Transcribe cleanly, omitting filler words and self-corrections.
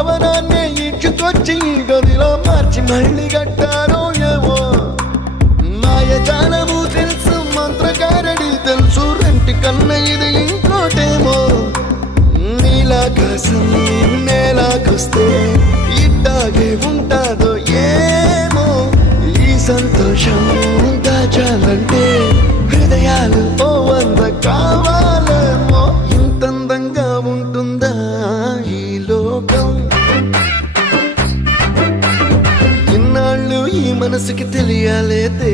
భవనాన్నే ఈడ్చుకొచ్చి గదిలో మార్చి మళ్ళీ కట్టారో ఏమో మాయజాలము తెలుసు మంత్రకారడి తెలుసు రెంటి కన్న ఇది ఇంకోటేమో నీలాకాశం నేలాకొస్తే ఇట్టాగే ఉంటాదో ఏమో ఈ సంతోషం దాచాలంటే హృదయాలు ఓ వంద కావాలేమో ఇంతందంగా ఉంటుందా ఈ లోకం ఇన్నాళ్ళు ఈ మనసుకి తెలియాలేదే